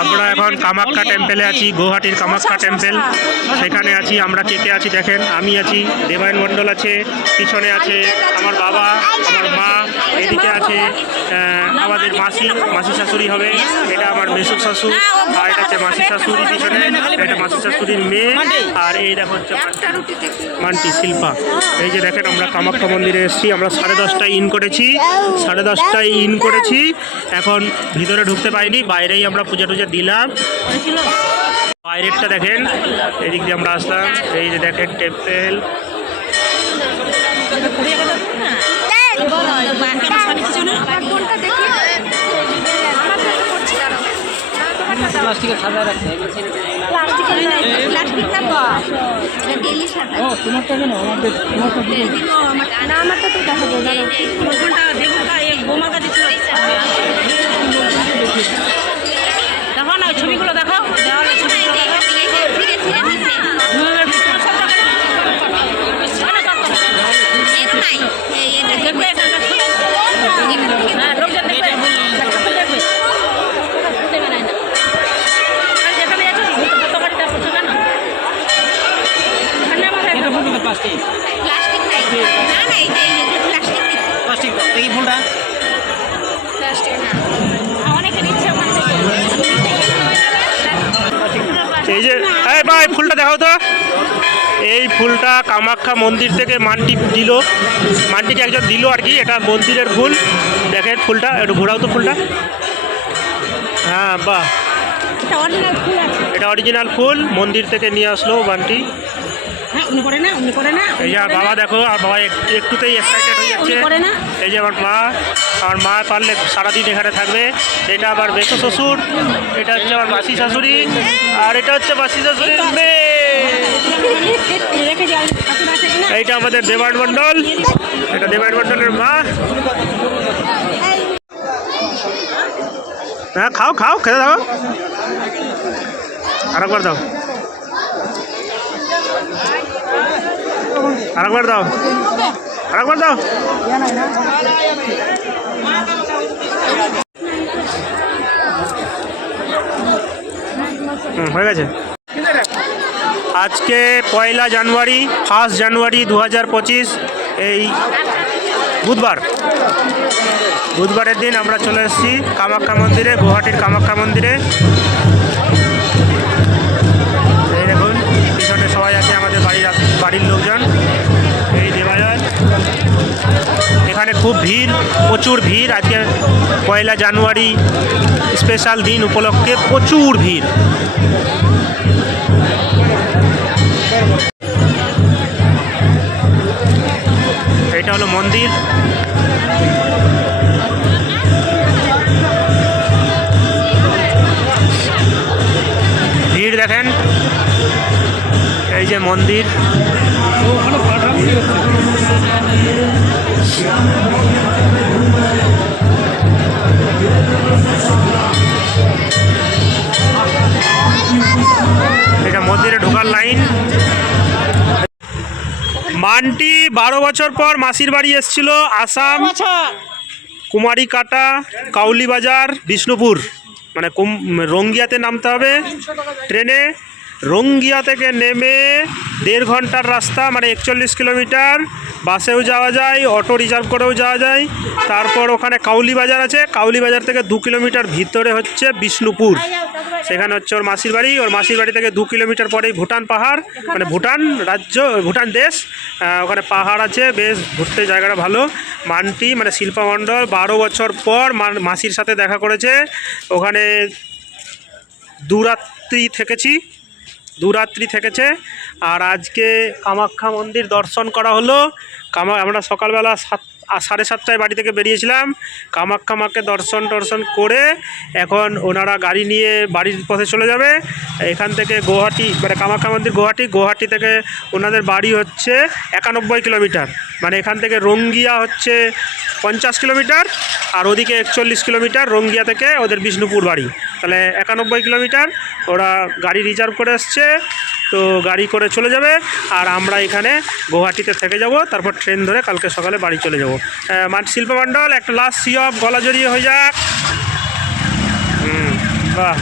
আমরা এখন কামাখ্যা টেম্পেলে আছি, গুয়াহাটির কামাখ্যা টেম্পেল, সেখানে আছি। আমরা কে কে আছি দেখেন, আমি আছি, দেবায়ন মণ্ডল আছে, পিছনে আছে আমার বাবা, আমার মা, এদিকে আছে আমাদের মাসি শাশুড়ি হবে, এটা আমার মেসুর শাশুড়, আর এটা হচ্ছে মাসি শাশুড়ি পিছনে, এটা মাসি শাশুড়ির মেয়ে, আর এই দেখো হচ্ছে মান্টি শিল্পা। এই যে দেখেন আমরা কামাখ্যা মন্দিরে এসেছি, আমরা 10:30টায় ইন করেছি, 10:30টায় ইন করেছি। এখন ভিতরে ঢুকতে পারিনি, বাইরেই আমরা পূজা টুজা দিলাম। বাইরেরটা দেখেন, এদিক দিয়ে আমরা আসলাম, এই যে দেখেন টেম্পেল। দেখো না ছবিগুলো দেখো, দেওয়ালে ছবিগুলো দেখো। এই যে ভাই ফুলটা দেখাও তো, এই ফুলটা কামাখ্যা মন্দির থেকে মান্টি দিল, মান্টিকে একজন দিল আর কি, এটা মন্দিরের ফুল। দেখেন ফুলটা একটু ঘোরাও তো ফুলটা। হ্যাঁ বাহ, এটা অরিজিনাল ফুল, মন্দির থেকে নিয়ে আসলো মান্টি। এই যে বাবা দেখো, আর বাবা একটুতেই এক্সাইটেড হয়ে যাচ্ছে। এই যে আমার মা পারলে সারাদিন এখানে থাকবে। এটা আবার মেসো শ্বশুর, এটা হচ্ছে আমার মাসি শাশুড়ি, আর এটা হচ্ছে মাসি শাশুড়ির মেয়ে। এইটা আমাদের দেবায়ন মণ্ডল, এটা দেবায়ন মণ্ডলের মা। হ্যাঁ খাও খাও, খেতে দাও, আরেকবার দাও, আরেকবার দাও, আরেকবার দাও। হয়ে গেছে। আজকে 1 জানুয়ারি, 1 জানুয়ারি 2025, এই বুধবারের দিন আমরা চলে এসেছি কামাখ্যা মন্দিরে, গুয়াহাটির কামাখ্যা মন্দিরে। এই দেখুন পিছনে সবাই আছে, আমাদের বাড়ির লোকজন। এই দেবায়ন, এখানে খুব ভিড়, প্রচুর ভিড়। আজকে 1 জানুয়ারি স্পেশাল দিন উপলক্ষে প্রচুর ভিড়। এটা হলো মন্দির। ভিড় দেখেন, এই যে মন্দির। এটা মন্দিরে ঢোকার লাইন। মান্টি 12 বছর পর মাসির বাড়ি এসেছিল, আসাম, কুমারীকাটা, কাউলিবাজার, বিষ্ণুপুর, মানে রঙ্গিয়াতে নামতে হবে ট্রেনে। রঙ্গিয়া থেকে নেমে 1.5 ঘন্টার রাস্তা, মানে 41 কিলোমিটার। বাসেও যাওয়া যায়, অটো রিজার্ভ করেও যাওয়া যায়। তারপর ওখানে কাউলিবাজার আছে, কাউলিবাজার থেকে 2 কিলোমিটার ভিতরে হচ্ছে বিষ্ণুপুর, সেখানে হচ্ছে ওর মাসির বাড়ি। ওর মাসির বাড়ি থেকে 2 কিলোমিটার পরেই ভুটান পাহাড়, মানে ভুটান রাজ্য, ভুটান দেশ। ওখানে পাহাড় আছে, বেশ ঘুরতে জায়গাটা ভালো। মান্টি মানে শিল্পা মণ্ডল 12 বছর পর মাসির সাথে দেখা করেছে। ওখানে 2 রাত্রি থেকেছে। আর আজকে কামাখ্যা মন্দির দর্শন করা হলো। আমরা সকালবেলা 7:30টায় বাড়ি থেকে বেরিয়েছিলাম। কামাখ্যা মাকে দর্শন করে এখন ওনারা গাড়ি নিয়ে বাড়ির পথে চলে যাবে। এখান থেকে গুয়াহাটি, মানে কামাখ্যা মন্দির গুয়াহাটি থেকে ওনাদের বাড়ি হচ্ছে 91 কিলোমিটার, মানে এখান থেকে রঙ্গিয়া হচ্ছে 50 কিলোমিটার, আর ওদিকে 41 কিলোমিটার রঙ্গিয়া থেকে ওদের বিষ্ণুপুর বাড়ি। তাহলে 91 কিলোমিটার। ওরা গাড়ি রিজার্ভ করে এসছে, তো গাড়ি করে চলে যাবে। আর আমরা এখানে গুয়াহাটিতে থেকে যাব, তারপর ট্রেন ধরে কালকে সকালে বাড়ি চলে যাব। শিল্পা মণ্ডল একটা লাস্ট সি অফ, গলা জড়িয়ে হয়ে যাক। বাহ।